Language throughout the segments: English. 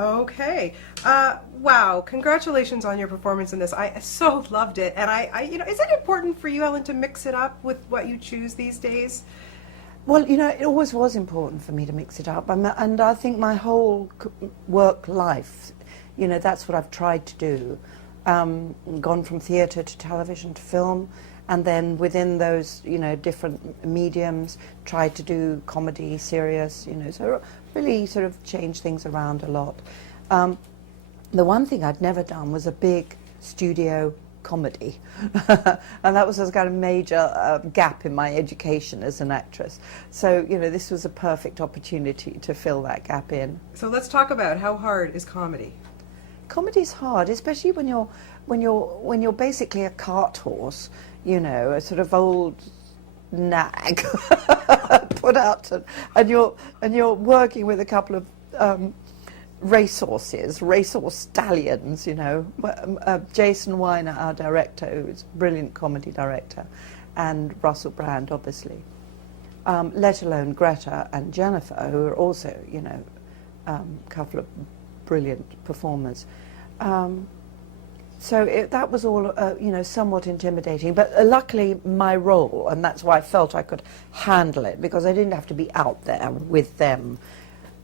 Okay. Wow. Congratulations on your performance in this. I so loved it. And is it important for you, Ellen, to mix it up with what you choose these days? Well, it always was important for me to mix it up, and I think my whole work life, that's what I've tried to do. Gone from theatre to television to film, and then within those, different mediums, tried to do comedy, serious, so really sort of change things around a lot. The one thing I'd never done was a big studio comedy, and that was a kind of major gap in my education as an actress. So this was a perfect opportunity to fill that gap in. So let's talk about how hard is comedy. Comedy's hard, especially when you're basically a cart horse, a sort of old nag put out, and you're working with a couple of racehorse stallions, Jason Weiner, our director, who's a brilliant comedy director, and Russell Brand, obviously. Let alone Greta and Jennifer, who are also, a couple of brilliant performers. So that was all, somewhat intimidating. But luckily, my role, and that's why I felt I could handle it, because I didn't have to be out there with them.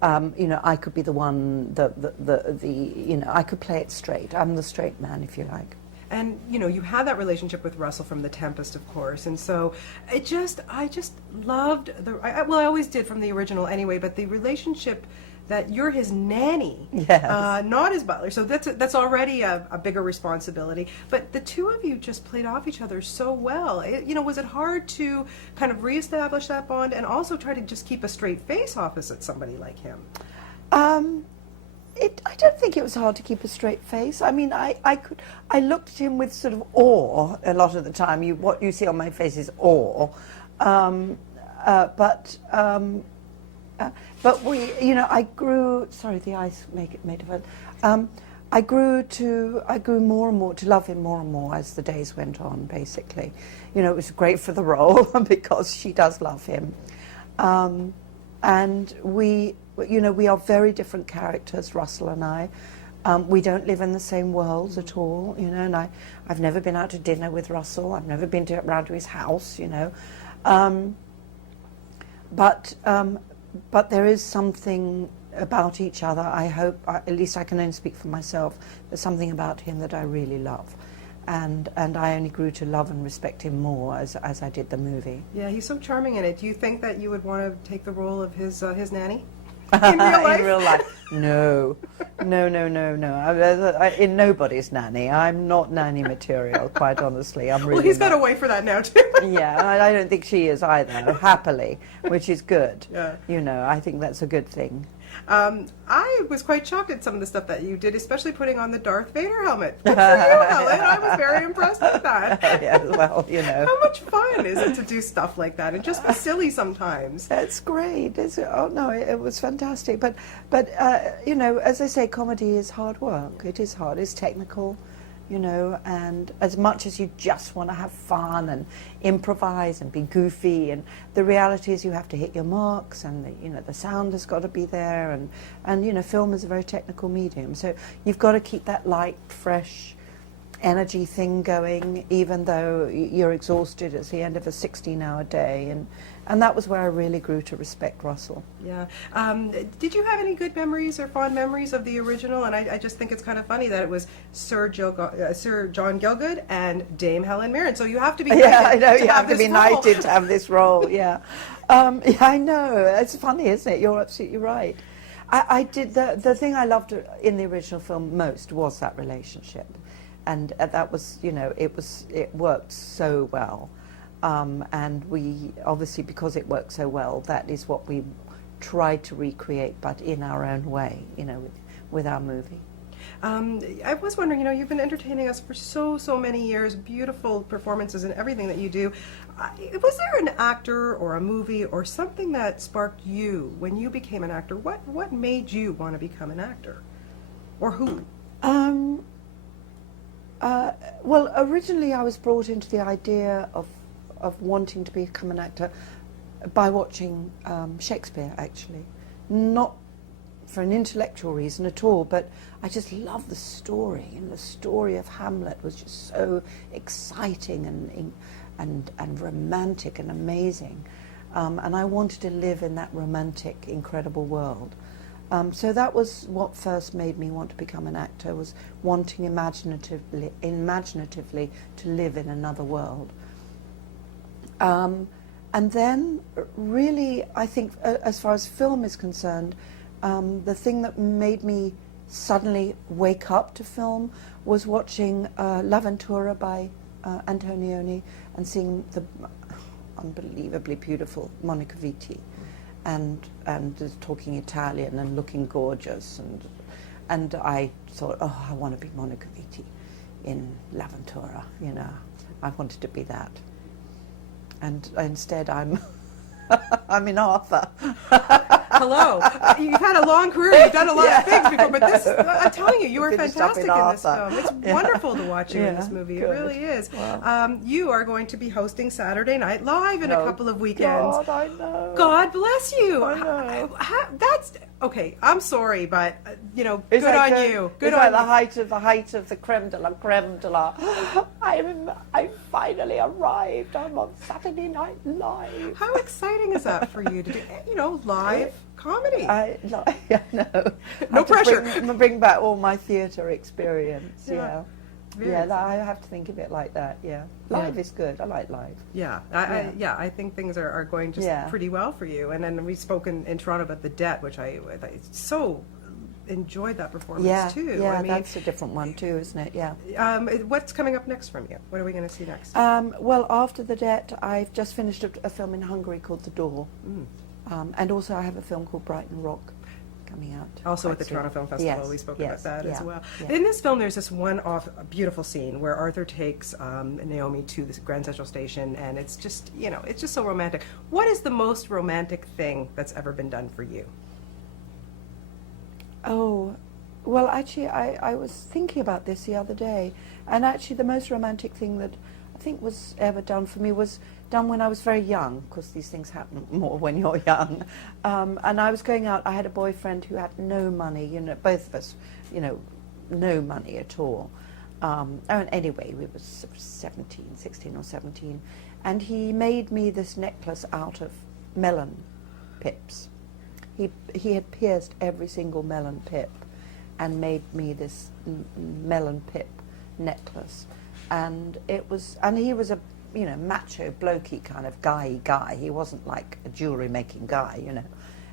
I could be the one, I could play it straight. I'm the straight man, if you like. And you had that relationship with Russell from The Tempest, of course, and so I just loved I always did from the original anyway, but the relationship that you're his nanny, yes. Not his butler, so that's already a bigger responsibility. But the two of you just played off each other so well. Was it hard to kind of reestablish that bond and also try to just keep a straight face opposite somebody like him? I don't think it was hard to keep a straight face. I mean, I looked at him with sort of awe a lot of the time. What you see on my face is awe, but we, I grew. Sorry, the ice made it hurt. I grew more and more to love him more and more as the days went on. Basically, it was great for the role because she does love him, and we are very different characters, Russell and I. We don't live in the same worlds at all, and I've never been out to dinner with Russell. I've never been around to his house, But there is something about each other, I hope, at least I can only speak for myself, there's something about him that I really love. And I only grew to love and respect him more as I did the movie. Yeah, he's so charming in it. Do you think that you would want to take the role of his nanny? In real life? In real life, no. In nobody's nanny. I'm not nanny material, quite honestly. I'm really well, he's not. got a wife for that now too. Yeah, I don't think she is either. Happily, which is good. Yeah. I think that's a good thing. I was quite shocked at some of the stuff that you did, especially putting on the Darth Vader helmet. Good for you, Helen. I was very impressed with that. Yeah, well, How much fun is it to do stuff like that and just be silly sometimes? It's great. It was fantastic. But as I say, comedy is hard work. It is hard. It's technical. And as much as you just want to have fun and improvise and be goofy, and the reality is you have to hit your marks, and the sound has got to be there, and film is a very technical medium, so you've got to keep that light, fresh energy thing going, even though you're exhausted at the end of a 16-hour day, and that was where I really grew to respect Russell. Yeah. Did you have any good memories or fond memories of the original? And I just think it's kind of funny that it was Sir John Gielgud and Dame Helen Mirren. So you have to be knighted. Yeah, I know, you have to be role. knighted to have this role, yeah. Yeah, I know. It's funny, isn't it? You're absolutely right. I did, the thing I loved in the original film most was that relationship. And that was, it worked so well. And we, obviously, because it worked so well, that is what we tried to recreate, but in our own way, with our movie. I was wondering, you've been entertaining us for so many years, beautiful performances and everything that you do. Was there an actor or a movie or something that sparked you when you became an actor? What made you want to become an actor? Or who? Well, originally I was brought into the idea of wanting to become an actor by watching Shakespeare, actually. Not for an intellectual reason at all, but I just love the story, and the story of Hamlet was just so exciting and romantic and amazing, and I wanted to live in that romantic, incredible world. So that was what first made me want to become an actor, was wanting imaginatively to live in another world. And then, really, I think, as far as film is concerned, the thing that made me suddenly wake up to film was watching L'Avventura by Antonioni and seeing the unbelievably beautiful Monica Vitti, and just talking Italian and looking gorgeous, and I thought, oh, I want to be Monica Vitti in L'Avventura, you know, I wanted to be that. And instead I'm in Arthur. Hello. You've had a long career. You've done a lot of things before, but this, I'm telling you, you were Finished fantastic up in in this Arthur. film. It's wonderful to watch you in this movie. Good. It really is. Wow. You are going to be hosting Saturday Night Live in a couple of weekends. God, I know. God bless you. I know. That's okay. I'm sorry, but you know, It's good like on a- you. Good it's on like you. the height of the creme de la. I finally arrived. I'm on Saturday Night Live. How exciting is that for you to do? You know, live comedy. I know. No pressure. Bring back all my theatre experience. Yeah. Yeah. Very Yeah, exciting. I have to think of it like that. Yeah, live is good. I like live. Yeah, I think things are going just Yeah. pretty well for you. And then we spoke in Toronto about The Debt, which I so enjoyed that performance Yeah, too. yeah, I mean, that's a different one too, isn't it? Yeah. what's coming up next from you? What are we going to see next? Well, after The Debt, I've just finished a film in Hungary called The Door, and also I have a film called Brighton Rock coming out. Also quite at the soon. Toronto Film Festival, Yes, we spoke yes, about that as yeah, well. yeah. In this film, there's this one-off beautiful scene where Arthur takes Naomi to the Grand Central Station, and it's just, you know, it's just so romantic. What is the most romantic thing that's ever been done for you? Oh, well, actually, I was thinking about this the other day, and actually the most romantic thing that I think was ever done for me was done when I was very young, because these things happen more when you're young. And I was going out, I had a boyfriend who had no money, you know, both of us, you know, no money at all. And anyway, we were 16 or 17, and he made me this necklace out of melon pips. He had pierced every single melon pip and made me this melon pip necklace, and he was a, you know, macho blokey kind of guy. He wasn't like a jewelry making guy, you know,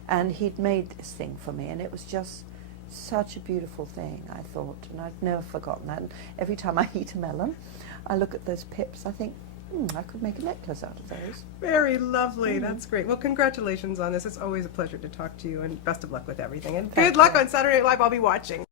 and he'd made this thing for me, and it was just such a beautiful thing, I thought, and I've never forgotten that. And every time I eat a melon, I look at those pips, I think, I could make a necklace out of those. Very lovely. That's great. Well, congratulations on this. It's always a pleasure to talk to you, and best of luck with everything. And good luck on Saturday Night Live. I'll be watching.